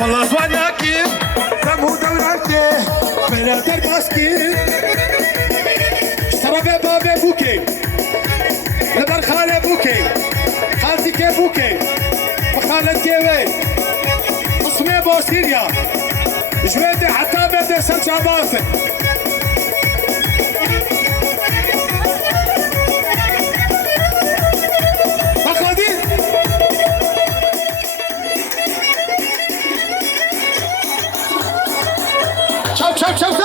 والله زواناكي فمو دوراتي بلا درباسكي اشترى بابا بوكي لبر خالي بوكي خالتي كي بوكي وخالد كيوي اسمي بوسيريا جويدي حتى بدي سرجع باسي شوف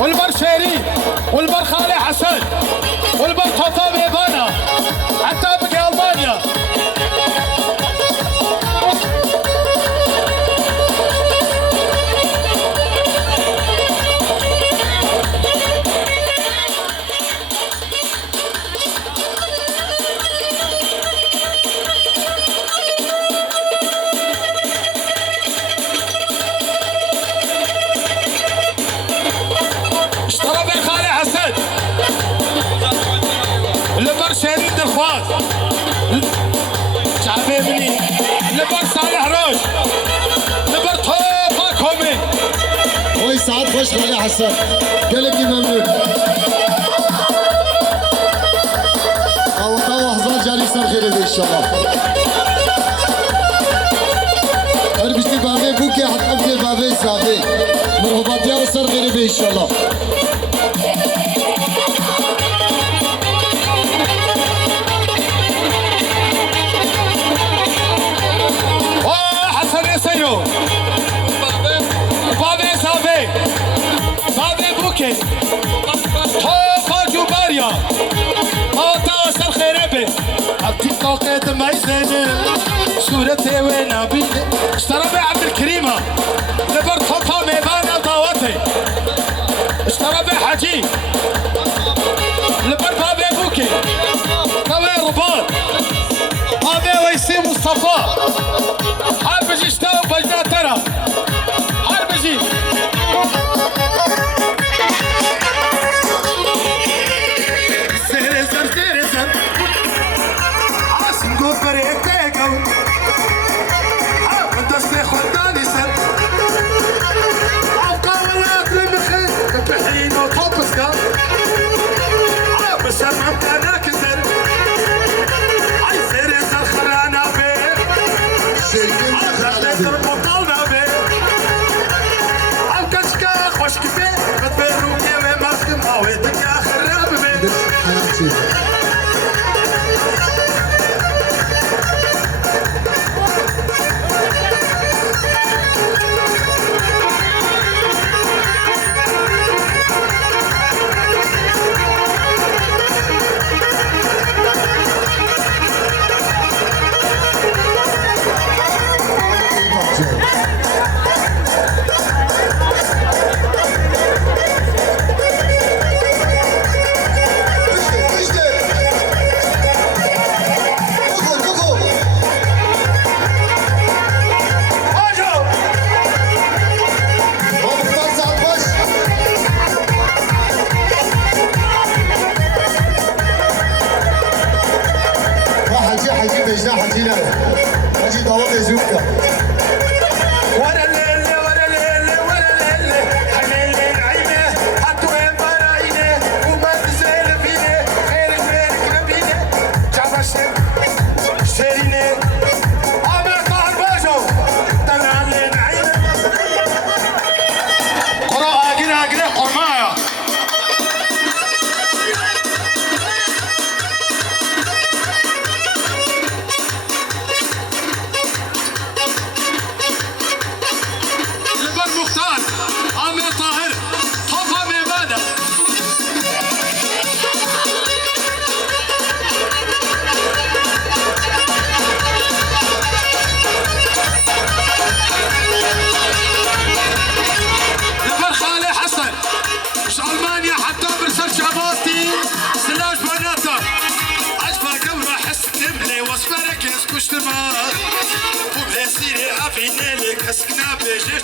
والبر شيرين والبر خالي حسن والبر خطاب ايفانا حتى بقي المانيا شهيد الخواص شعبي مني لبر صالح روش لبر طوفا كومي خوي سعد خوش خلي حسن قالك ممنون او هزار جاري صار خير ان شاء الله اربشتي بابي بوكي حتى ابقي بابي سابي مرحبا يا صار خير ان شاء الله بابي بوكي توفا جوباريا اوتا سر خيربي التيك توك تميزني صورتي وين ابي اشترى بي عبد الكريمه لبر توفا ميبان طاوتي اشترى بي حجي لبر بابي بوكي طوي رباط بابي ويسي مصطفى حربجي اشتاو بجنا ترى حربجي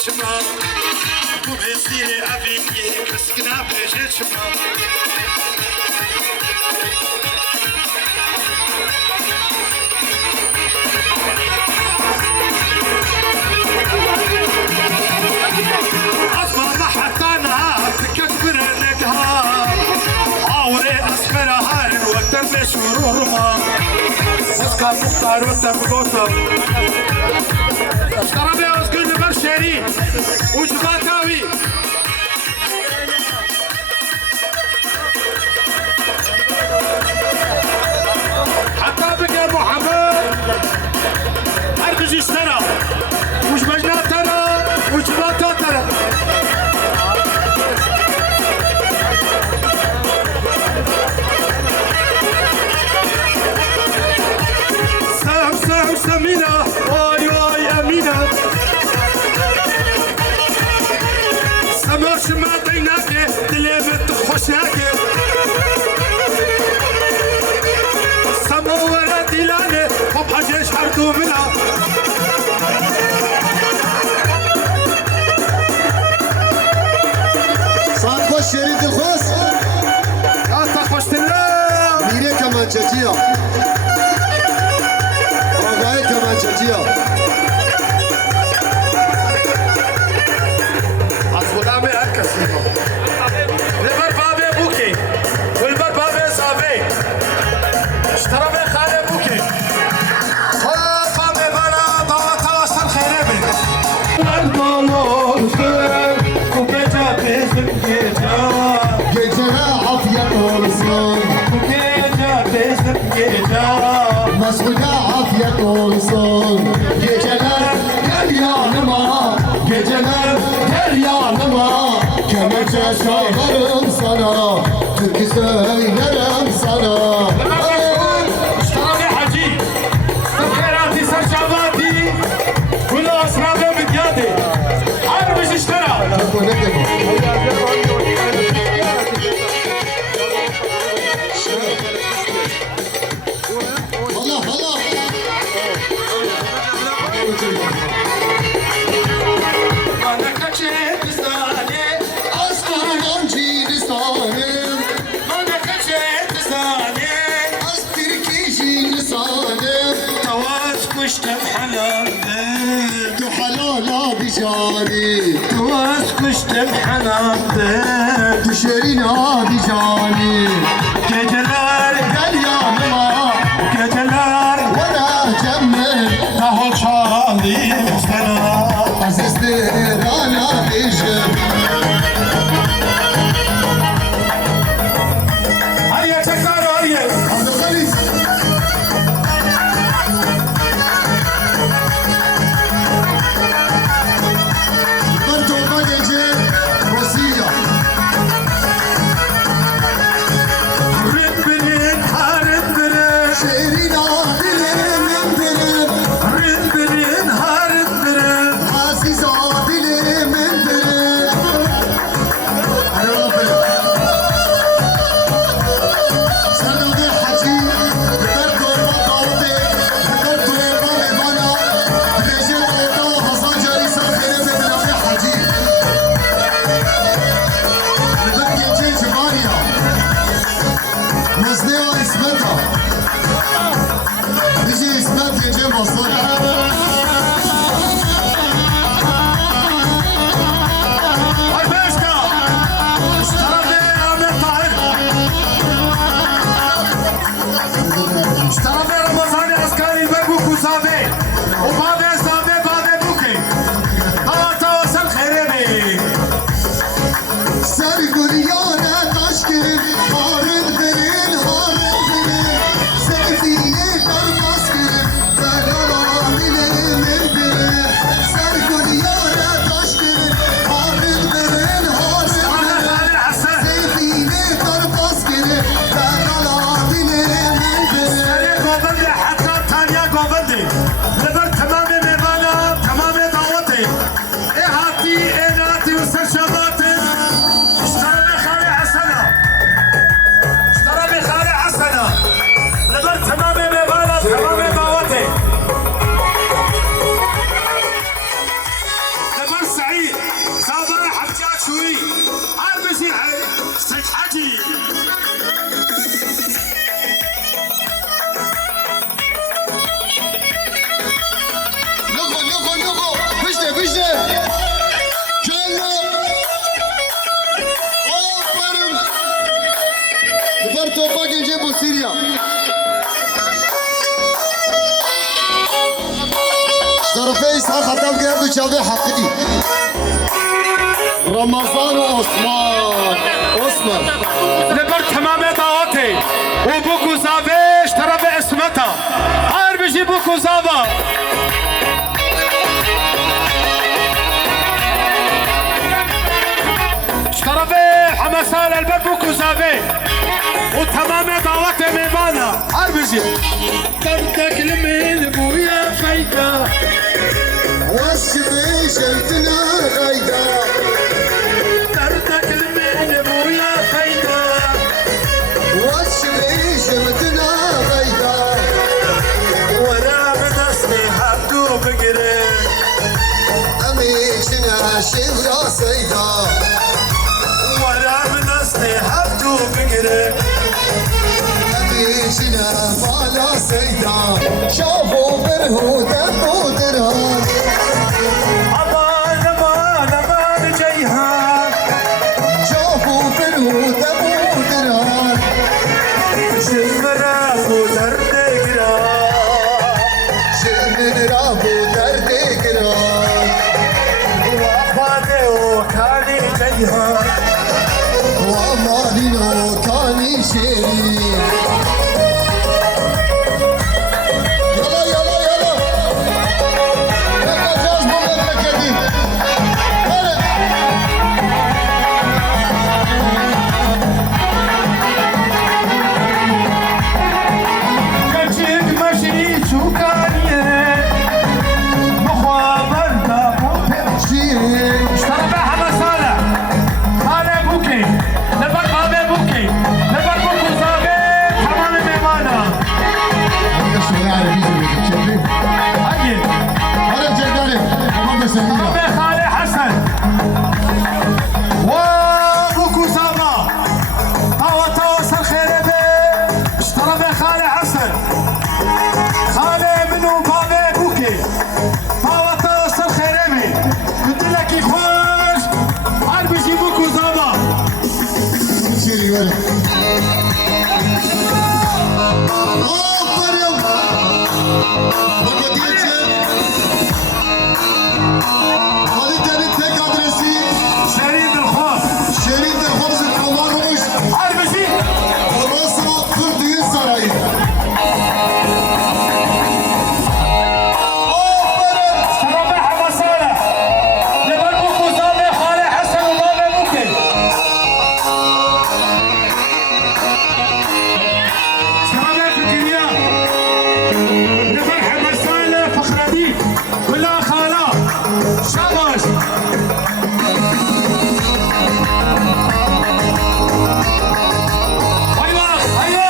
چما بو بسیر ابی کسکنا بجه چما أصبح حتانا تكبر النقهار عوري أسخرها وتم شرور ما أسكا مختار وتبقوطة اشترى أسكن نبر شيرين وجباتاوي حتى بقى محمد هرقش اشترى وش بجنا ترى وش باتا ترى سام سمينة واي واي أمينة سمرش ما بينك تلمت خوشك سمو ولا ديلانة وبحاجة شحرتو منها صار خوش شريط الخوص أنت خوشتنا ميري كمان جديا وغاية كمان جديا أصبحنا أكسينو لبر بابي بوكي والبر بابي صابي اشترى من خالي بوكي بابي بنا بابا تواصل خيري بي geceler afiyet olsun Mesut'a afiyet olsun Geceler gel yanıma Geceler gel yanıma Kemençe çalarım sana Türkü söylerim sana اشترى حجي خيراتي سرشاباتي كل أسرابي بديادي حربش اشترى Bu ne demek? Allah Allah أنا كشيت زاني Aslan cilisanım أنا كشيت زاني Astırkişin lisanım تواس كشتم حلال Du halala bicani تواس كشتم حلال Düşerin abicani Geceler Gel yanıma geceler Vana cemmel Tahıl çalayım sana Azizdir ana bişim Hadi gerçekler hadi gel Abdülhalis Bir torba gece Rosilya Rütbenin harıtberin Şehrin abilerim benim Rütbenin harıtberin Aziz abilerim benim Hadi oğlum benim Sen adı Hacı Bir torba davde Bir torba mevana Recep Erdoğan Hasan Carisa Benim benim adı Hacı Bir gece civariya Mesnewa İsmet'a Bizi İsmet gece masaya Albeşka Ştarabı Ahmet Tahir Ştarabı Ramazani Askari Berbu Kusabe Ubade Sabe Bade Buki Hava tavasal khayrebi Ser gülyana taş girin Harın verin harın verin Sevdiği karpas girin Beral abilerim birin Ser gülyana taş girin Harın verin harın verin Ali Hasan Sevdiği karpas girin Beral abilerim birin Seni gobendi hatta Tanya gobendi Leber tamamı mevana tamamı davati E hati e nati ve serşabati İşte عربشي سيد حاجي نقو فشته كله آفرین ببر توپا گنجه بو سیریا طرفه ایسا خطاب گرد و چاوده حقیقی رمضان و عثمان لبر تمام دعوتي وبوكو زافيش ترى باسمتها عربشي بوكو زافا شترفي حمسال الباب بوكو زافي وتمام دعوتي ميمانا عربشي دردك لمن بويا فايدة واسشبه شلتنا غيدا دردك لمن بويا فايدة واسشبه شلتنا غيدا ورا بدستي حدو بقري أميشنا شبرا سيدا ورا بدستي حدو بقري أميشنا مالا سيدا شافوا برهودا قدران امان امان امان جيهان شافوا برهودا قدران شمرا ودرد قران شمن رابو درد قران وفاده وكاني جيهان وأمانينو كاني شيرين يلا يلا يلا يلا جاز مملكتي يلا كتشيك ماشي شوكانيه مخابر دابو شيرين اشترى حمد صالح خالي بوكي نبر خالي بوكي نبر بوكو صابي تمام ميمانا شوية عربية شايفين هاي هذا جداري محمد سميرة صابي خالي حسن وبوكو صابا طاوة وصل خيري بي اشترى بخالي حسن خالي منو بابي بوكي طاوة وصل خيري بي قلت لك يخوش عربي بوكو صابا شيري ولا آفرین بگودیچه حالی تری تک آدرسی شريد الخوف شیرین در خبز کمار روش عربي راسا کردوی سرایی آفرین اشترى حمد صالح نبر بوكو صابي خالي حسن وبابي بوكي اشترى فكريا نبر حمد صالح فخردي ولا خالا شاباش ايوه ايوه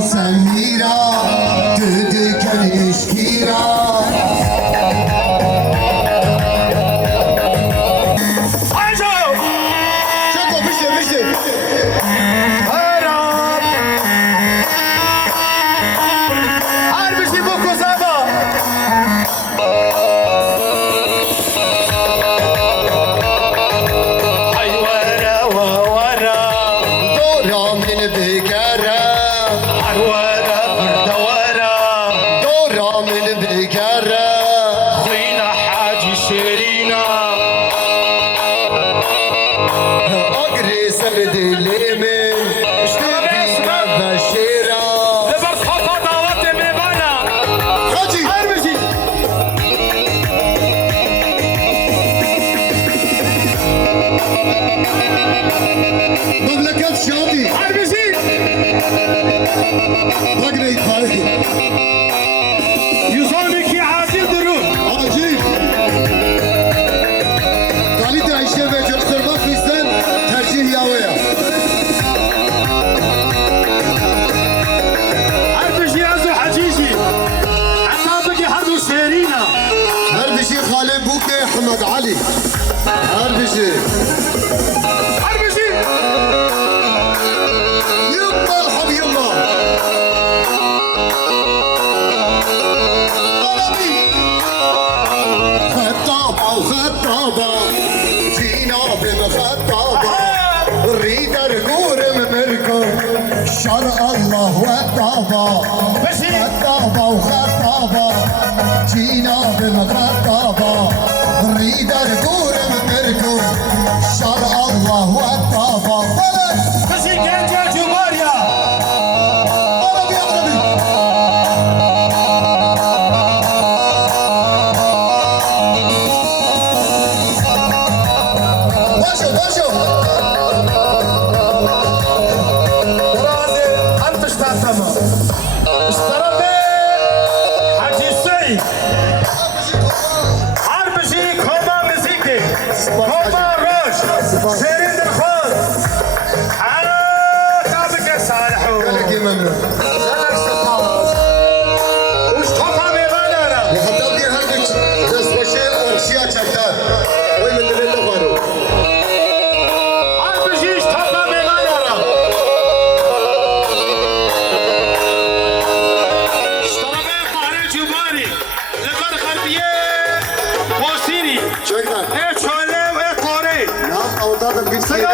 سمیرا دودکن اشکیرا شکو بشه دورا من بگره دورا من بگره اگری سر دلی من اشتبینا بشیرا حاجی مملکت شادی بگرید خواهی يصونك عادل درود عجیب قالی دایشه و جلتر ما فیزن ترجیح یاویا شرع الله والطابة والطابة وخطابة جينا بالغطابة نريد نقول بكركم شرع الله والطابة بشي جنجة جماريا عربي عربي باشا باشا رازي أنت اشتعتما اشتربي حاجي السيد عربشي كوما مزيكي كوما روش سيرين الخوض حاتابك يا صالحو قالك يا ممنون وش تطلع بغنارة لحتى دير هرقش بس وشيء ورشيات شتات وين من اللي فارو عربشي اش تطلع بغنارة اشتربي قهري جماري لبر غربية وسيري شوينا ايه شولي وايه طوري نعم اوضاع بقيت سيرتي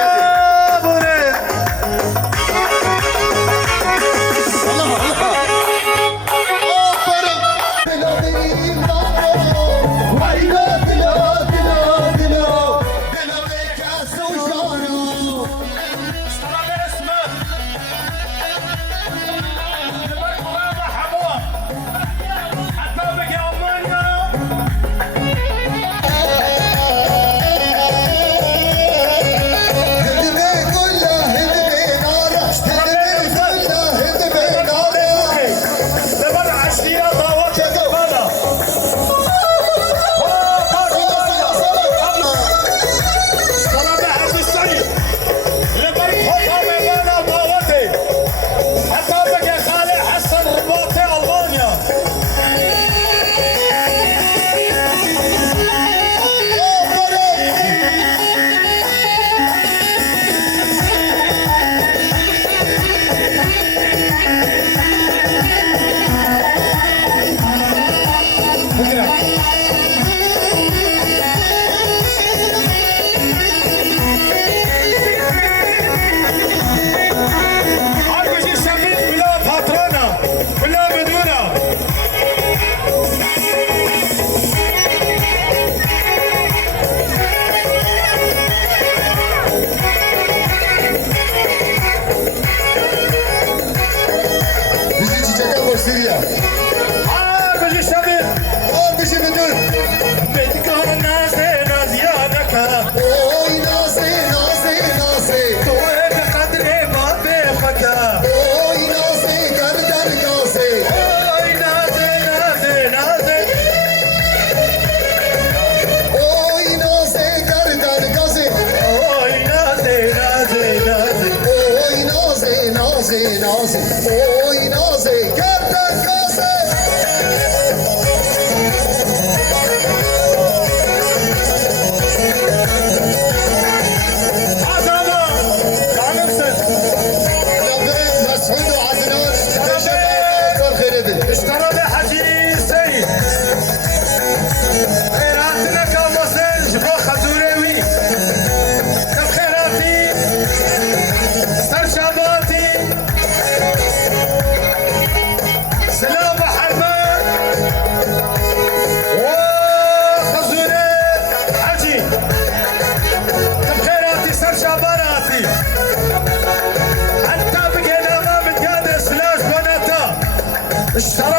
سلاموني اشتربي اسمه لبر قرابة حموة حتى بقي أمانيا لبر عشية ضوات الزبالة اشتربي حد السيد لبر حطها ميمانة ضواتي حتى بقي خالي حسن رباطي ألمانيا عربجي الشميت بلا باترانا بلا بدونا عربجي الشميت بدكار الناس نازيانك وين قدري ما بيخك اوي نازي نازي نازي اوي نازي نازي نازي Oy naze, kerten kaze. عزانا تعلمسن Labbe, Mes'ud ve Adnan, teşekkür خير edin. اشترى حجي سيد خيراتنا كالمصير جبو خزوريوي كخيراتي سرشاباتي سلام حرمان وخزوري حجي كخيراتي سرشاباتي حتى بقينا ما متقادر سلاش بناتا اشترى